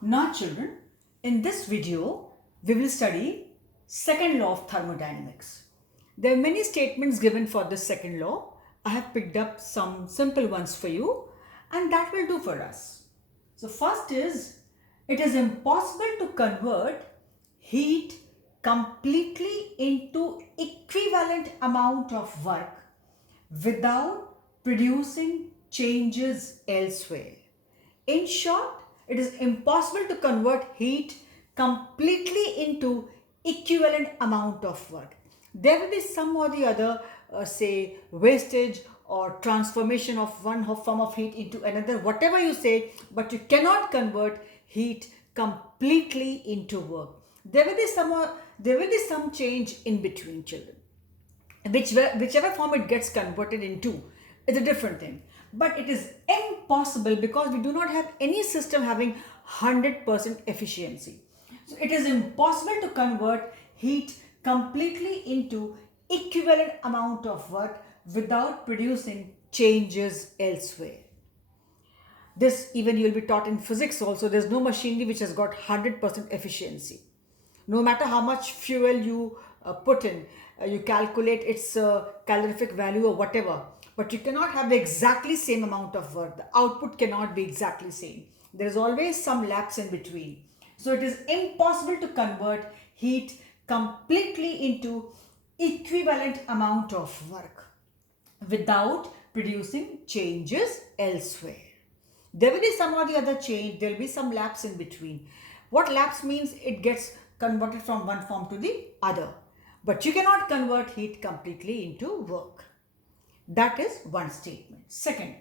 Now children, in this video, we will study second law of thermodynamics. There are many statements given for this second law. I have picked up some simple ones for you and that will do for us. So first is, it is impossible to convert heat completely into equivalent amount of work without producing changes elsewhere. In short, it is impossible to convert heat completely into equivalent amount of work. There will be some or the other, say, wastage or transformation of one form of heat into another, whatever you say, but you cannot convert heat completely into work. There will be some change in between, children. Whichever form it gets converted into is a different thing, but it is impossible because we do not have any system having 100% efficiency. So it is impossible to convert heat completely into equivalent amount of work without producing changes elsewhere. This even you will be taught in physics also. There's no machinery which has got 100% efficiency. No matter how much fuel you put in, you calculate its calorific value or whatever, but you cannot have the exactly same amount of work. The output cannot be exactly same. There is always some lapse in between. So it is impossible to convert heat completely into equivalent amount of work without producing changes elsewhere. There will be some or the other change, there will be some lapse in between. What lapse means? It gets converted from one form to the other. But you cannot convert heat completely into work. That is one statement. Second,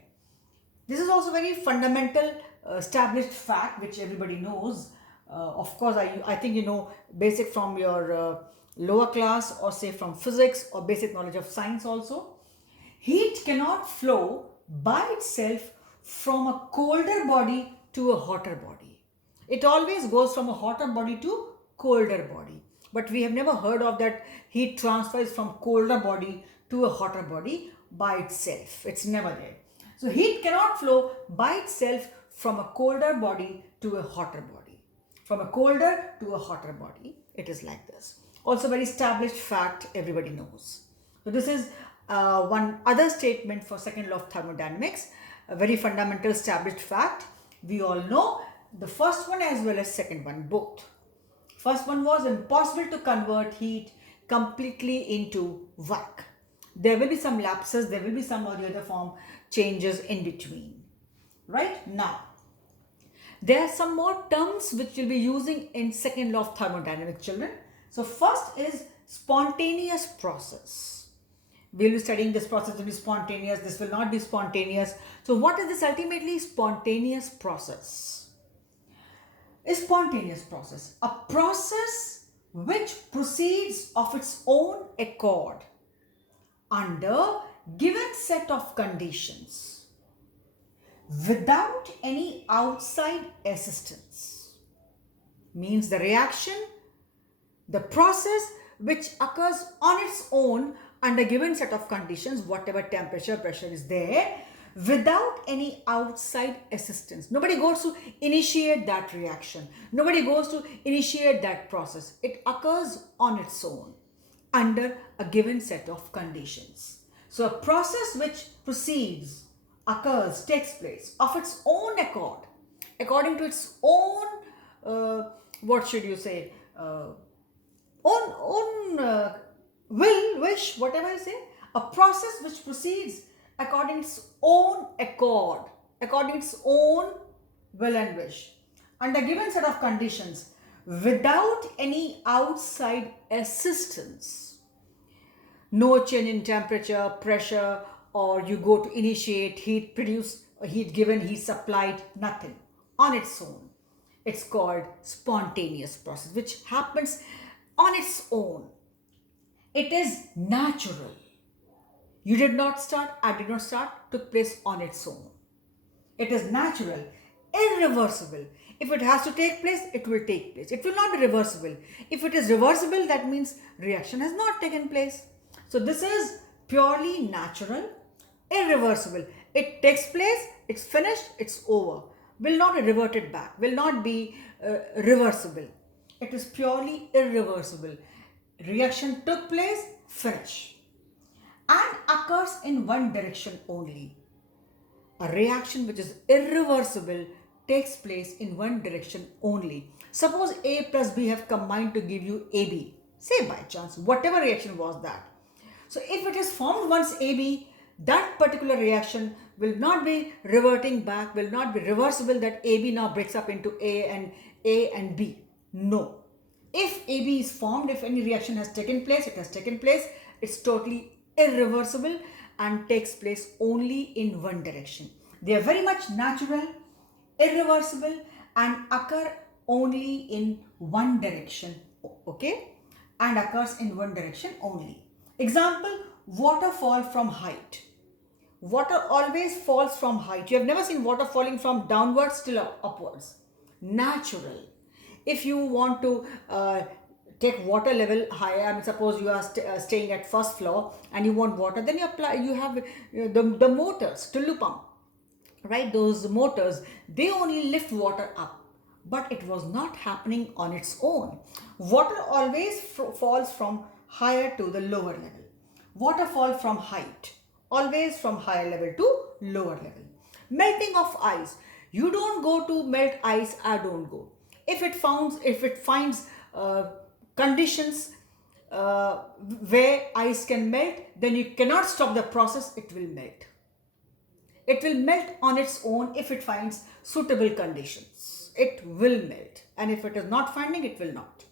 this is also very fundamental established fact which everybody knows. Of course, I think you know basic from your lower class or say from physics or basic knowledge of science also. Heat cannot flow by itself from a colder body to a hotter body. It always goes from a hotter body to colder body. But we have never heard of that heat transfers from colder body to a hotter body by itself. It's never there. So heat cannot flow by itself from a colder body to a hotter body. From a colder to a hotter body, it is like this. Also very established fact everybody knows. So this is one other statement for second law of thermodynamics, a very fundamental established fact. We all know the first one as well as second one, both. First one was impossible to convert heat completely into work. There will be some lapses, there will be some or the other form changes in between. Right? Now, there are some more terms which we'll be using in second law of thermodynamics, children. So first is spontaneous process. We'll be studying this process will be spontaneous, this will not be spontaneous. So what is this ultimately? Spontaneous process. A spontaneous process, a process which proceeds of its own accord under given set of conditions without any outside assistance. Means the reaction, the process which occurs on its own under given set of conditions, whatever temperature, pressure is there, without any outside assistance. Nobody goes to initiate that reaction. Nobody goes to initiate that process. It occurs on its own under a given set of conditions. So a process which proceeds, occurs, takes place of its own accord, according to its own, what should you say, will, wish, whatever you say, a process which proceeds according to its own accord, according to its own will and wish, under given set of conditions, without any outside assistance. No change in temperature, pressure, or you go to initiate heat, produce heat given, heat supplied, nothing. On its own. It's called spontaneous process, which happens on its own. It is natural. You did not start, I did not start, took place on its own. It is natural, irreversible. If it has to take place, it will take place. It will not be reversible. If it is reversible, that means reaction has not taken place. So this is purely natural, irreversible. It takes place, it's finished, it's over. will not be reverted back, will not be reversible. It is purely irreversible. Reaction took place, finish, and occurs in one direction only. A reaction which is irreversible takes place in one direction only. Suppose A plus B have combined to give you AB. Say by chance, whatever reaction was that. So if it is formed once AB, that particular reaction will not be reverting back, will not be reversible, that AB now breaks up into A and B. No. If AB is formed, if any reaction has taken place, it has taken place, it's totally irreversible and takes place only in one direction. They are very much natural, irreversible, and occur only in one direction. Okay? And occurs in one direction only. Example, waterfall from height. Water always falls from height. You have never seen water falling from downwards till upwards. Natural. If you want to take water level higher, I mean, suppose you are staying at first floor and you want water, then you have the motors, tullu pump, right? Those motors, they only lift water up, but it was not happening on its own. Water always falls from higher to the lower level. Waterfall from height, always from higher level to lower level. Melting of ice. You don't go to melt ice, I don't go. If it finds conditions where ice can melt, then you cannot stop the process, it will melt. It will melt on its own if it finds suitable conditions. It will melt. And if it is not finding, it will not.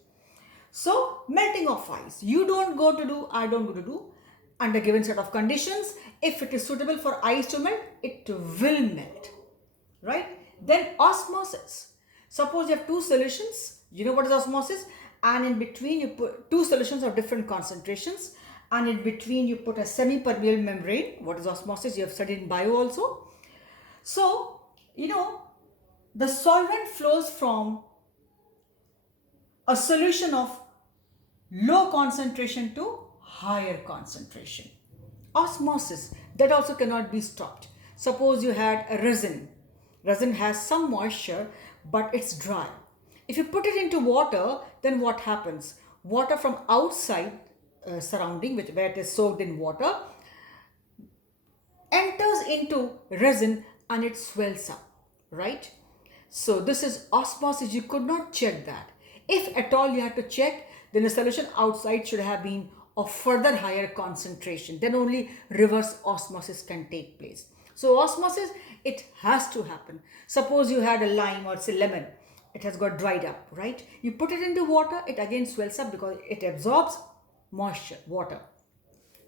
So, melting of ice. You don't go to do, I don't go to do. Under given set of conditions, if it is suitable for ice to melt, it will melt. Right? Then osmosis. Suppose you have two solutions. You know what is osmosis? And in between you put two solutions of different concentrations. And in between you put a semi-permeable membrane. What is osmosis? You have studied in bio also. So, the solvent flows from a solution of low concentration to higher concentration. Osmosis, that also cannot be stopped. Suppose you had a resin. Resin has some moisture, but it's dry. If you put it into water, then what happens? Water from outside surrounding, where it is soaked in water, enters into resin and it swells up, right? So this is osmosis. You could not check that. If at all you had to check, then the solution outside should have been of further higher concentration. Then only reverse osmosis can take place. So osmosis, it has to happen. Suppose you had a lime or say lemon. It has got dried up, right? You put it into water, it again swells up because it absorbs moisture, water.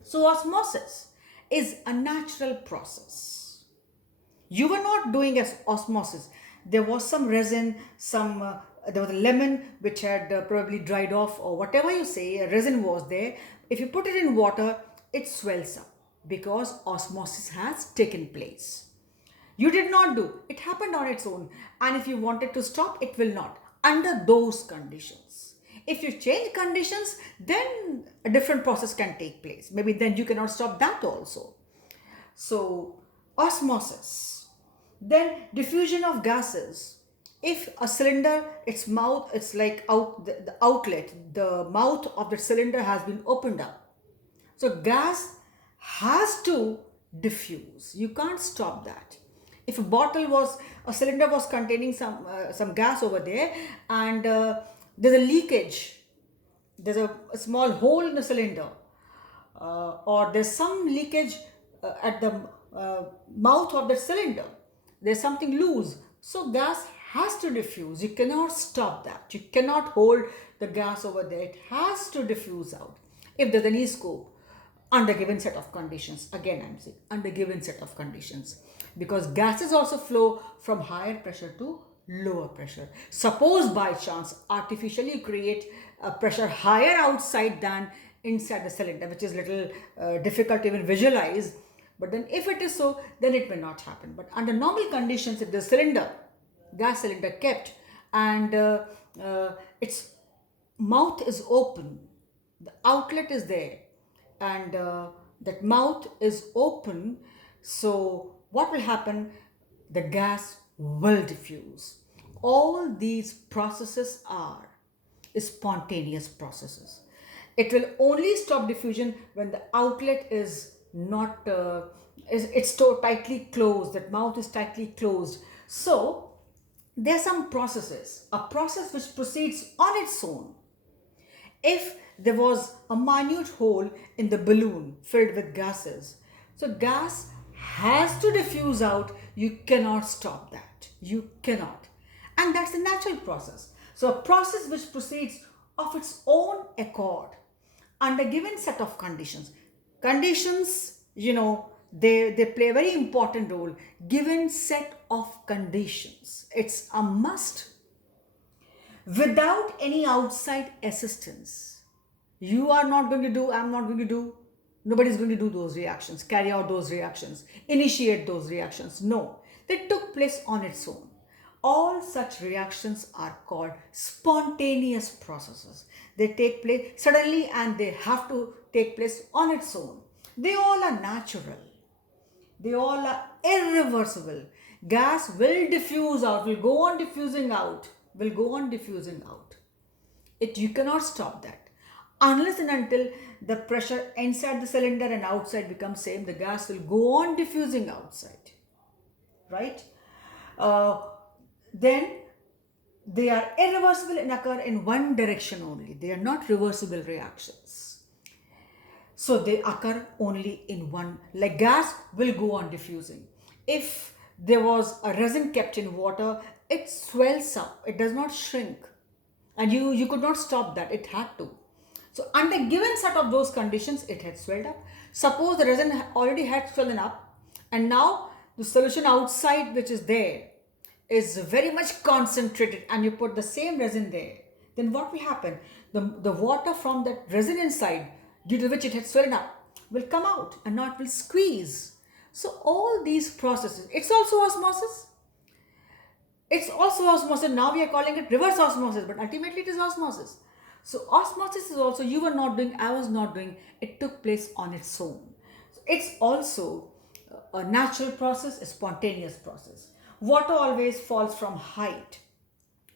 So osmosis is a natural process. You were not doing as osmosis. There was some resin, there was a lemon which had probably dried off, or whatever you say, a resin was there. If you put it in water, it swells up because osmosis has taken place. You did not do. It happened on its own. And if you wanted to stop, it will not. Under those conditions. If you change conditions, then a different process can take place. Maybe then you cannot stop that also. So, osmosis. Then diffusion of gases. If a cylinder, its mouth, it's like the outlet, the mouth of the cylinder has been opened up. So gas has to diffuse. You can't stop that. If a cylinder was containing some gas over there, and there's a leakage, there's a small hole in the cylinder, or there's some leakage at the mouth of the cylinder, there's something loose, so gas has to diffuse. You cannot stop that. You cannot hold the gas over there. It has to diffuse out if there's any scope, under given set of conditions. Again, I'm saying under given set of conditions, because gases also flow from higher pressure to lower pressure. Suppose by chance artificially you create a pressure higher outside than inside the cylinder, which is little difficult to even visualize, but then if it is so, then it may not happen. But under normal conditions, if the gas cylinder kept, and its mouth is open, the outlet is there, and that mouth is open, so what will happen? The gas will diffuse. All these processes are spontaneous processes. It will only stop diffusion when the outlet is not it's so tightly closed, that mouth is tightly closed. So there are some processes, a process which proceeds on its own. If there was a minute hole in the balloon filled with gases, so gas has to diffuse out. You cannot stop that. You cannot. And that's a natural process. So a process which proceeds of its own accord under given set of conditions. Conditions, they play a very important role. Given set of conditions. It's a must. Without any outside assistance, you are not going to do, I'm not going to do, nobody's going to do those reactions, carry out those reactions, initiate those reactions. No, they took place on its own. All such reactions are called spontaneous processes. They take place suddenly and they have to take place on its own. They all are natural. They all are irreversible. Gas will diffuse out, will go on diffusing out, will go on diffusing out. You cannot stop that. Unless and until the pressure inside the cylinder and outside becomes same, the gas will go on diffusing outside. Right? Then they are irreversible and occur in one direction only. They are not reversible reactions. So they occur only in one, like gas will go on diffusing. If there was a resin kept in water, it swells up, it does not shrink. And you could not stop that, it had to. So under given set of those conditions, it had swelled up. Suppose the resin already had swollen up and now the solution outside which is there is very much concentrated and you put the same resin there. Then what will happen? The water from that resin inside, due to which it had swelled up, will come out and not will squeeze. So all these processes, it's also osmosis. It's also osmosis. Now we are calling it reverse osmosis, but ultimately it is osmosis. So osmosis is also, you were not doing, I was not doing, it took place on its own. So it's also a natural process, a spontaneous process. Water always falls from height.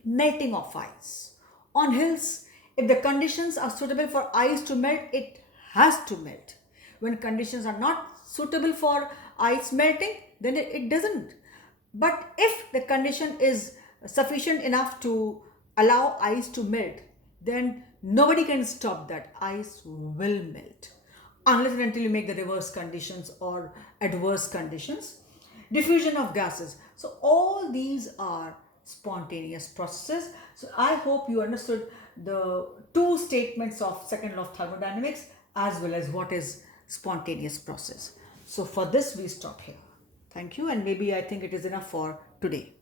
Melting of ice. On hills, if the conditions are suitable for ice to melt, it has to melt. When conditions are not suitable for ice melting, then it doesn't. But if the condition is sufficient enough to allow ice to melt, then nobody can stop that. Ice will melt. Unless and until you make the reverse conditions or adverse conditions. Diffusion of gases. So all these are spontaneous processes. So I hope you understood the two statements of second law of thermodynamics as well as what is spontaneous process. So for this we stop here. Thank you, and maybe I think it is enough for today.